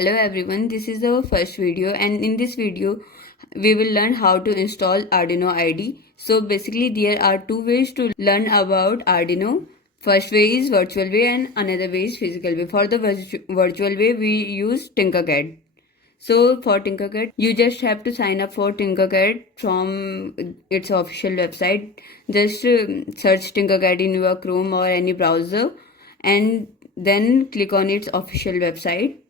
Hello everyone, this is our first video, and in this video we will learn how to install Arduino IDE. So basically there are two ways to learn about Arduino. First way is virtual way and another way is physical way. For the virtual way we use Tinkercad. So for Tinkercad you just have to sign up for Tinkercad from its official website. Just search Tinkercad in your Chrome or any browser and then click on its official website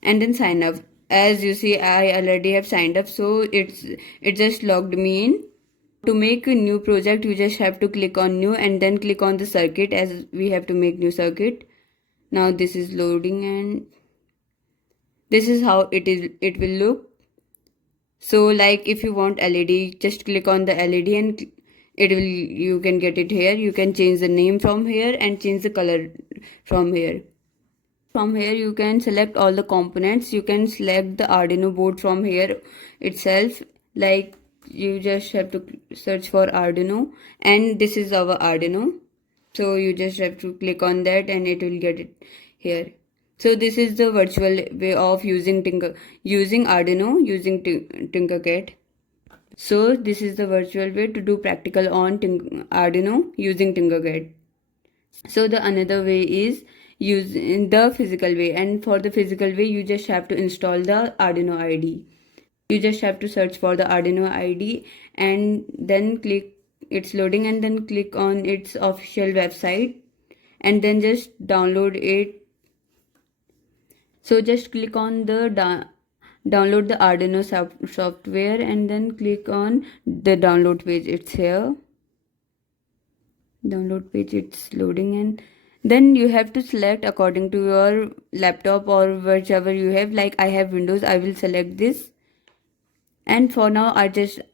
and then sign up. As you see, I already have signed up, so it just logged me in. To make a new project you just have to click on new and then click on the circuit, as we have to make new circuit. Now this is loading and this is how it will look. So like if you want LED, just click on the LED and you can get it here. You can change the name from here and change the color from here. From here you can select all the components. You can select the Arduino board from here itself. Like you just have to search for Arduino and this is our Arduino. So you just have to click on that and it will get it here. So this is the virtual way of using Arduino using Tinkercad. So this is the virtual way to do practical on Arduino using Tinkercad. So the another way is use in the physical way, and for the physical way you just have to install the Arduino IDE. You just have to search for the Arduino IDE and then click it's loading and then click on its official website and then just download it. So just click on the download the Arduino software and then click on the download page. It's here. Download page, it's loading, and then you have to select according to your laptop or whichever you have. Like I have Windows, I will select this, and for now I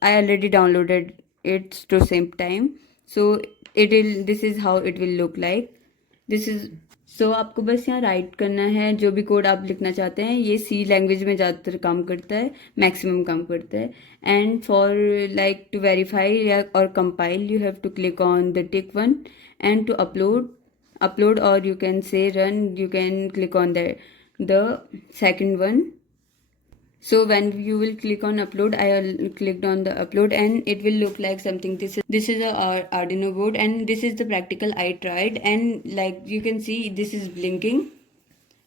already downloaded it to same time. So this is how it will look like. This is so आपको बस यहाँ right करना है जो भी code आप लिखना चाहते हैं. ये सी लैंग्वेज में ज़्यादातर काम करता है, मैक्सिमम काम करता है. And for like to verify और compile you have to click on the tick one, and to upload or you can say run, you can click on the second one. So when you will click on upload, I clicked on the upload and it will look like something. This is a Arduino board and this is the practical I tried, and like you can see this is blinking.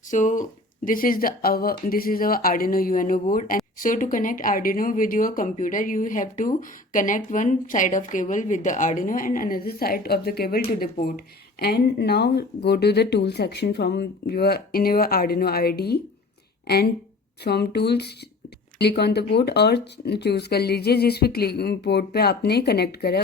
So this is our Arduino UNO board. And so to connect Arduino with your computer you have to connect one side of cable with the Arduino and another side of the cable to the port. And now go to the tool section from your Arduino IDE and from tools click on the port और choose कर लीजिए जिस भी port पे आपने connect करा.